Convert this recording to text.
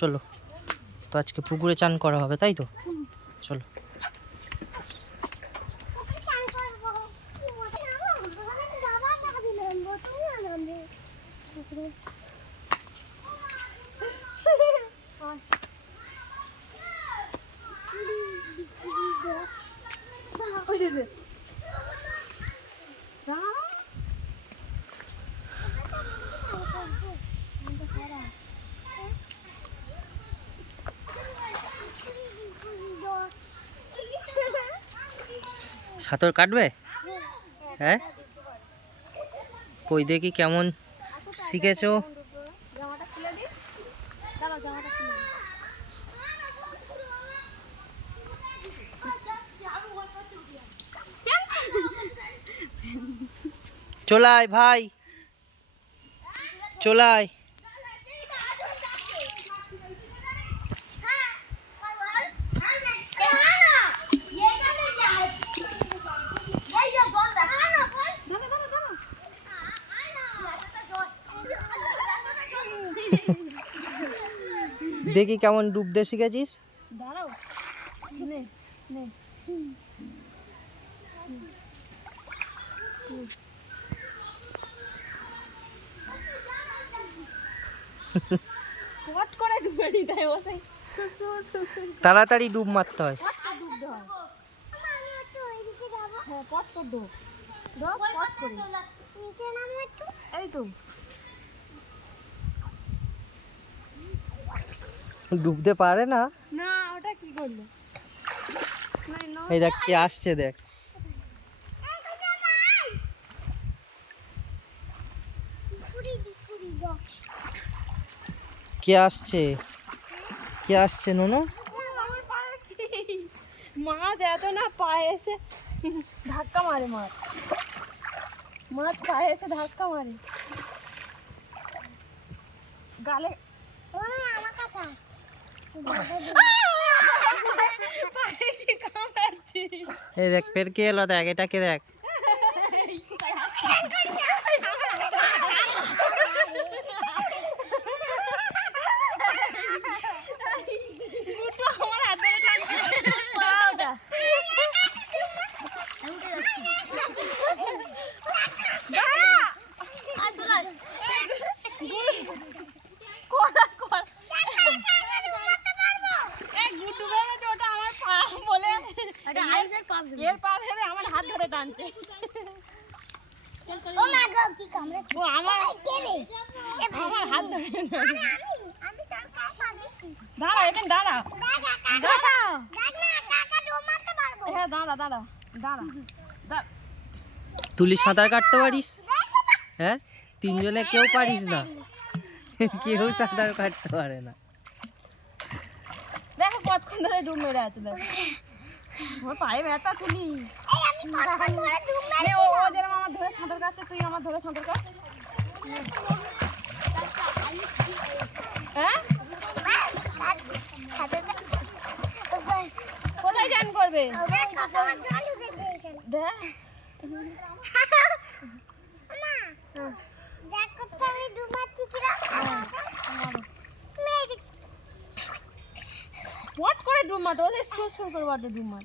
চলো। তো আজকে পুকুরে চান করা হবে তাই তো? চলো। সাঁতার কাটবে? হ্যাঁ? কই দেখি কেমন শিখেছো? চলাই ভাই। চলাই দেখি কেমন ডুবতে শিখেছিস? দাঁড়াও। নে নে। তাড়াতাড়ি ডুব মারতে হয়। হয় এই তো। ডুবতে পারে না। না ওটা কি করল? এই দেখ কে আসছে দেখ। কে আসছে? কে আসছে নোনো? মাছ এত না পায়ে এসে ধাক্কা মারে মাছ। মাছ পায়ে এসে ধাক্কা মারে। গালে এই দেখ ফের কি এলো দেখ এটাকে দেখ মুটু আমার হাত ধরে টানছে করা কর এই গুড্ডু ভেবেছে ওটা আমার পা বলে এর পা ভেবে আমার হাত ধরে টানছে। ও আমার আমার হাত ধরে দাঁড়া এখানে দাঁড়া। দাঁড়া হ্যাঁ দাঁড়া দাঁড়া দাঁড়া। দাঁড়া। তুলি সাঁতার কাটতে পারিস? হ্যাঁ? তিনজনে কেউ পারিস না। কেউ সাঁতার কাটতে পারে না। দেখো কতক্ষণ ধরে ডুব মেরে আছে দেখো। ওর পায়ে ব্যথা নে, ও যেরকম আমার ধরে সাঁতার কাটছে তুই আমার ধরে সাঁতার কাট। হ্যাঁ? কোথায় করবে? দেখ। ওদের সুর সুর করে বাটে ডুব মার